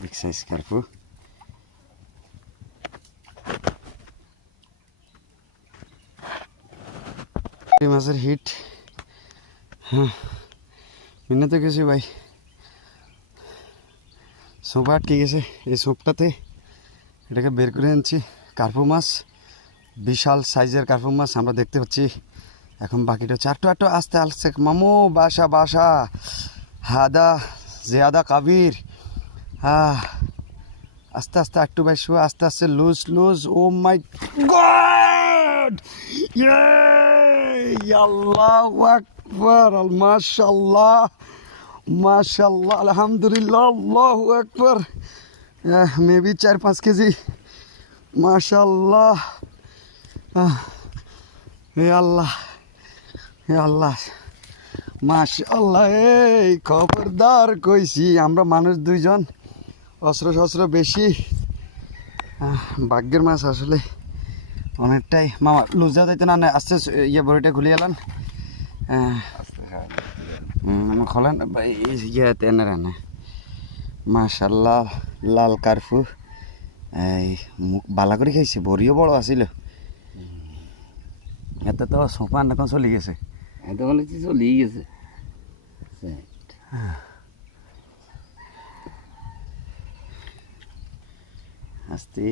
Big size কার্পু। এই মাছের hit. হ্যাঁ মিনে তো গেছি ভাই, সোপা আটকে গেছে। এই সোপটাতে এটাকে বের করে আনছি। কার্পু মাছ, বিশাল সাইজের কার্পু মাছ আমরা দেখতে পাচ্ছি। এখন বাকিটা চারটো আটটো আস্তে আস্তে মামু বাসা বাসা হাদা জিয়াদা কাবির। আস্তে আস্তে একটু বাইশো, আস্তে আস্তে লুজ লুজ। ও মাই গড, আল্লাহু আকবার, মাশাআল্লাহ মাশাআল্লাহ, আলহামদুলিল্লাহ, আল্লাহু আকবার। মেবি 4-5 কেজি, মাশাআল্লাহ। হে আল্লাহ, হে আল্লাহ, মাশাআল্লাহ। এই খবরদার কইছি, আমরা মানুষ দুইজন, অস্ত্র শস্ত্র বেশি। ভাগ্যের মাছ আসলে অনেকটাই। মামা লুজা যাইতে না, আস্তে ইয়ে বড়িটা খুলে গেলাম। খোলেন ইয়ে তেনে রানে। মাশাআল্লাহ, লাল কার্পু। এই মুখ বালা করে খাইছে, বড়িও বড় আছিল। এতে তো সোফা এখন চলি গেছে, এত মানে চলি গেছে। আস্তে